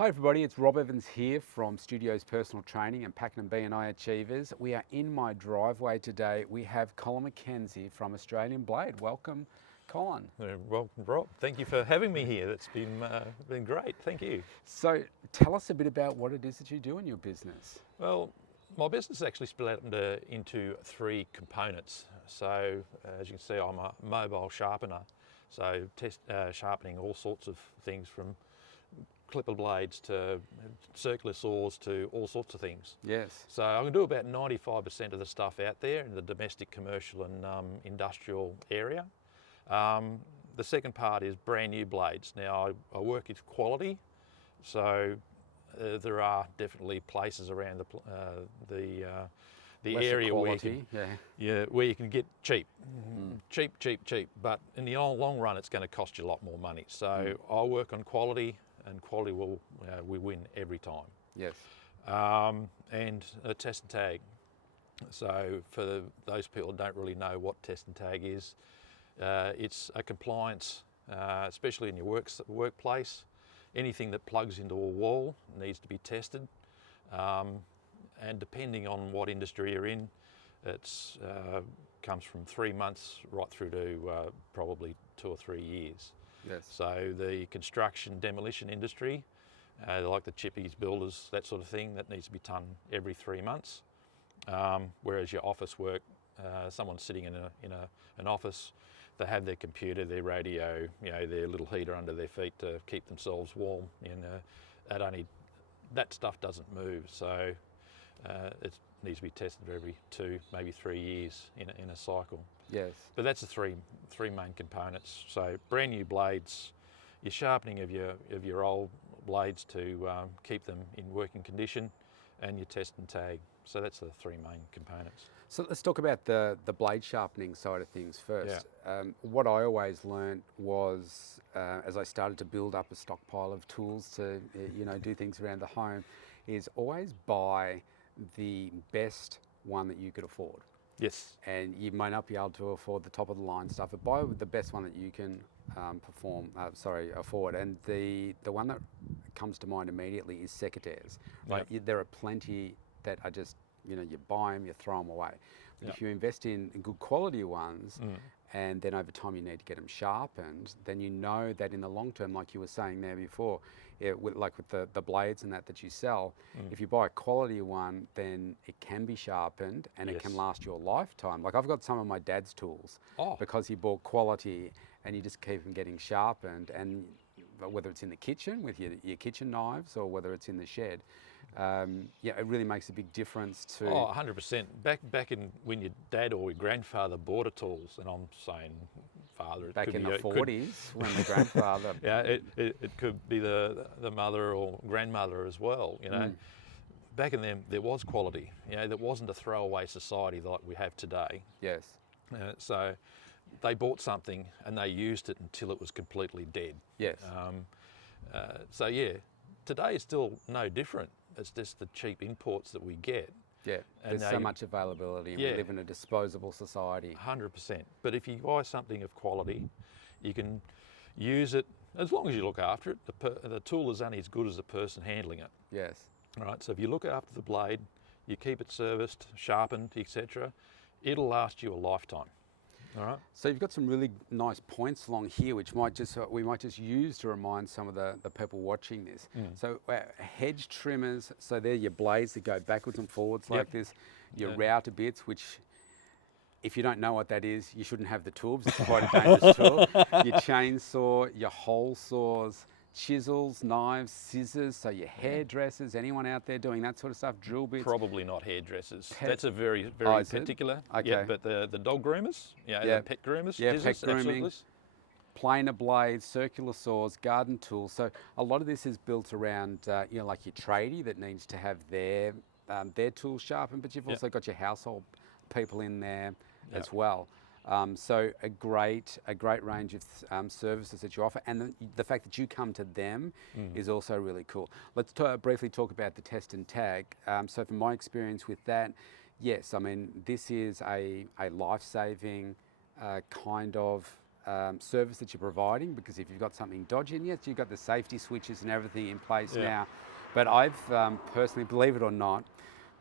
Hi everybody, it's Rob Evans here from Studios Personal Training and Pakenham B&I Achievers. We are in my driveway today. We have Colin McKenzie from Australian Blade. Welcome, Colin. Welcome, Rob. Thank you for having me here. That's been great. Thank you. So tell us a bit about what it is that you do in your business. Well, my business is actually split up into three components. So as you can see, I'm a mobile sharpener. So sharpening all sorts of things from clipper blades to circular saws to all sorts of things. Yes. So I can do about 95% of the stuff out there in the domestic, commercial and industrial area. The second part is brand new blades. Now I work with quality, so there are definitely places around the area quality, where you can get cheap, cheap. But in the long run, it's going to cost you a lot more money. So I work on quality, and quality we win every time. Yes. And a test and tag. So for those people who don't really know what test and tag is, it's a compliance, especially in your workplace. Anything that plugs into a wall needs to be tested. And depending on what industry you're in, it's comes from 3 months right through to probably 2 or 3 years. Yes. So the construction demolition industry, like the chippies, builders, that sort of thing, that needs to be done every 3 months. Whereas your office work, someone's sitting in an office, they have their computer, their radio, their little heater under their feet to keep themselves warm, and that stuff doesn't move. So it needs to be tested every 2, maybe 3 years in a cycle. Yes. But that's the three main components. So brand new blades, your sharpening of your old blades to keep them in working condition, and your test and tag. So that's the three main components. So let's talk about the blade sharpening side of things first. Yeah. What I always learned was, as I started to build up a stockpile of tools to do things around the home, is always buy the best one that you could afford. Yes. And you might not be able to afford the top of the line stuff, but buy the best one that you can afford. And the one that comes to mind immediately is secateurs. Right? Yep. There are plenty that are just, you buy them, you throw them away. But if you invest in good quality ones, and then over time you need to get them sharpened, then you know that in the long term, like you were saying there before, like with the blades and that you sell, if you buy a quality one, then it can be sharpened and it can last your lifetime. Like I've got some of my dad's tools because he bought quality, and you just keep them getting sharpened, and whether it's in the kitchen with your kitchen knives or whether it's in the shed, it really makes a big difference to... Oh, 100%. Back in when your dad or your grandfather bought a tools, and I'm saying father, it back could in be the 40s when the grandfather... it could be the mother or grandmother as well, Back in them, there was quality, there wasn't a throwaway society like we have today. Yes. So they bought something and they used it until it was completely dead. Yes. Today is still no different. It's just the cheap imports that we get. Yeah, there's so much availability, and we live in a disposable society. 100%. But if you buy something of quality, you can use it as long as you look after it. The tool is only as good as the person handling it. Yes. All right. So if you look after the blade, you keep it serviced, sharpened, etc., it'll last you a lifetime. All right. So you've got some really nice points along here, which we might just use to remind some of the people watching this. So hedge trimmers, so they're your blades that go backwards and forwards like this. Your router bits, which if you don't know what that is, you shouldn't have the tool, because it's quite a dangerous tool. Your chainsaw, your hole saws, chisels, knives, scissors, so your hairdressers, anyone out there doing that sort of stuff, drill bits? Probably not hairdressers. That's a very particular. Okay. Yeah, but the dog groomers, the pet groomers, pet grooming, absolutely. Planer blades, circular saws, garden tools. So a lot of this is built around, like your tradie that needs to have their tools sharpened, but you've also got your household people in there as well. So a great range of services that you offer, and the fact that you come to them is also really cool. Let's briefly talk about the test and tag. So from my experience with that, yes, I mean, this is a life-saving kind of service that you're providing, because if you've got something dodgy, and yes, you've got the safety switches and everything in place now, but I've personally, believe it or not,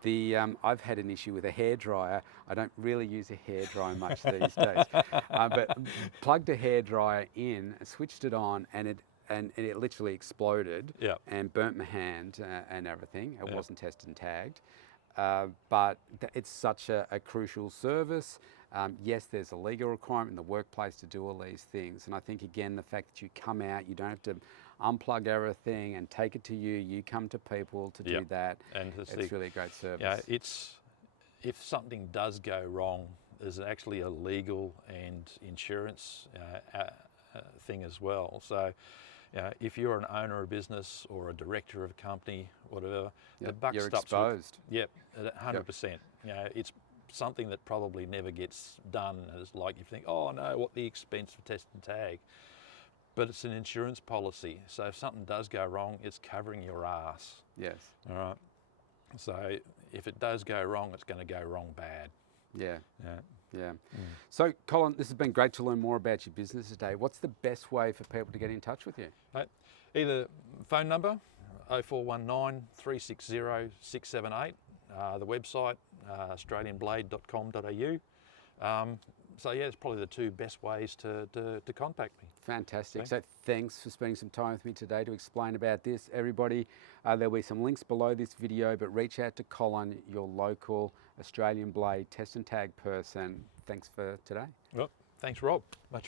I've had an issue with a hairdryer. I don't really use a hairdryer much these days, but plugged a hairdryer in, switched it on, and it literally exploded and burnt my hand and everything. It wasn't tested and tagged, but it's such a crucial service. Yes, there's a legal requirement in the workplace to do all these things, and I think again the fact that you come out, you don't have to unplug everything and take it to you. You come to people to do that, and it's really a great service. Yeah, if something does go wrong, there's actually a legal and insurance thing as well. So, if you're an owner of a business or a director of a company, whatever, the buck you're stops. Exposed. Yep, 100%. It's something that probably never gets done. It's like you think, oh no, what the expense for test and tag. But it's an insurance policy, so if something does go wrong, it's covering your ass. Yes. All right. So if it does go wrong, it's going to go wrong bad. Yeah. So, Colin, this has been great to learn more about your business today. What's the best way for people to get in touch with you? Either phone number 0419 360 678, the website australianblade.com.au. So yeah, it's probably the two best ways to contact me. Fantastic. So thanks for spending some time with me today to explain about this. Everybody, there'll be some links below this video, but reach out to Colin, your local Australian Blade test and tag person. Thanks for today. Well, thanks Rob. Much appreciated.